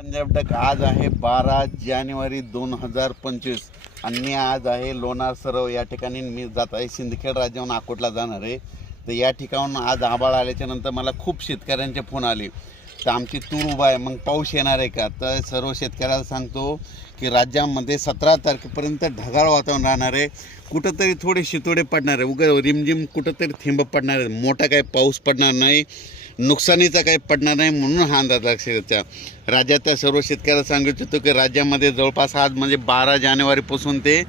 Punjab duck आज आहे बारा जानेवारी दोन हजार पंचवीस. आणि मी आज आहे लोणार सरोवर. या ठिकाणी मी जात आहे. सिंदखेड राज्याहून अकोटला जाणार आहे. तर या ठिकाणून आज आबाळ आल्याच्यानंतर मला खूप शेतकऱ्यांचे फोन आले. तर आमची तूर उभा आहे. मग पाऊस येणार आहे का? तर सर्व शेतकऱ्याला सांगतो की राज्यामध्ये सतरा तारखेपर्यंत ढगाळ वातावरण राहणार आहे. कुठंतरी थोडे शितोडे पडणार आहे. उगा रिमझिम कुठंतरी थिंब पडणार आहे मोठा काही पाऊस पडणार नाही. नुकसानीचा काही पडणार नाही म्हणून हा अंदाज लक्षात राज्यातल्या सर्व शेतकऱ्याला सांगू इच्छितो की राज्यामध्ये जवळपास आज म्हणजे बारा जानेवारीपासून ते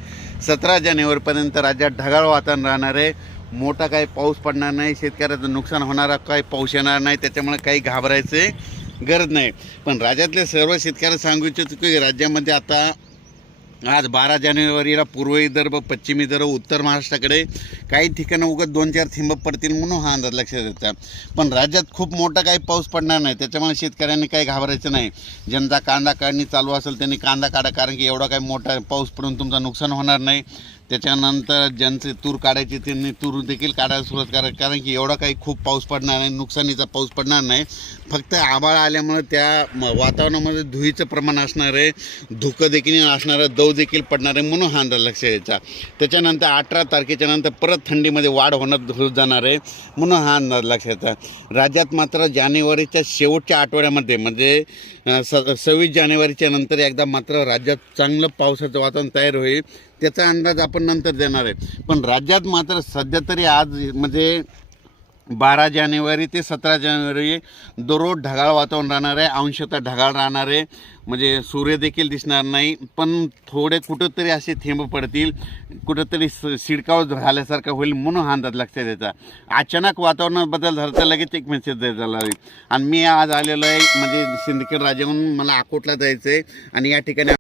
सतरा जानेवारीपर्यंत राज्यात ढगाळ वातावरण राहणार आहे. मोठा काही पाऊस पडणार नाही शेतकऱ्याचं नुकसान होणारा काही पाऊस येणार नाही त्याच्यामुळे काही घाबरायचे गरज नाही. पण राज्यातल्या सर्व शेतकऱ्याला सांगू इच्छितो की राज्यामध्ये आता आज बारा जानेवारीला पूर्व विदर्भ पश्चिम विदर्भ उत्तर महाराष्ट्राकडे काही ठिकाणं उगत दोन चार थिंब पडतील म्हणून हा अंदाज लक्षात येतात पण राज्यात खूप मोठा काही पाऊस पडणार नाही त्याच्यामुळे शेतकऱ्यांनी काही घाबरायचं नाही. ज्यांचा कांदा काढणी चालू असेल त्यांनी कांदा काढा कारण की एवढा काही मोठा पाऊस पडून तुमचं नुकसान होणार नाही. त्याच्यानंतर ज्यांचे तूर काढायचे त्यांनी तूर देखील काढायला सुरुवात करा कारण की एवढा काही खूप पाऊस पडणार नाही नुकसानीचा पाऊस पडणार नाही. फक्त आभाळ आल्यामुळे त्या वातावरणामध्ये धुळीचं प्रमाण असणार आहे धुकं देखील असणार आहे दव देखील पडणार आहे म्हणून हा लक्ष द्यायचा. त्याच्यानंतर अठरा तारखेच्या नंतर परत थंडीमध्ये वाढ होणं होत जाणार आहे म्हणून हा अंदाज लक्षात द्यायचा. राज्यात मात्र जानेवारीच्या शेवटच्या आठवड्यामध्ये म्हणजे स सव्वीस जानेवारीच्या नंतर एकदा मात्र राज्यात चांगलं पावसाचं वातावरण तयार होईल. त्याचा अंदाज आपण नंतर देणार आहे पण राज्यात मात्र सध्या तरी आज म्हणजे बारा जानेवारी ते सतरा जानेवारी दररोज ढगाळ वातावरण राहणार आहे. अंशतः ढगाळ राहणार आहे. म्हणजे सूर्य देखील दिसणार नाही. पण थोडे कुठंतरी असे थेंब पडतील. कुठंतरी स शिडकाव झाल्यासारखा होईल म्हणून हा अंदाज लक्षात द्यायचा अचानक वातावरणात बदल झाला तर लगेच एक मेसेज द्यायचा लागेल आणि मी आज आलेलो आहे म्हणजे सिंदखेड राजाहून मला अकोटला जायचं आहे आणि या ठिकाणी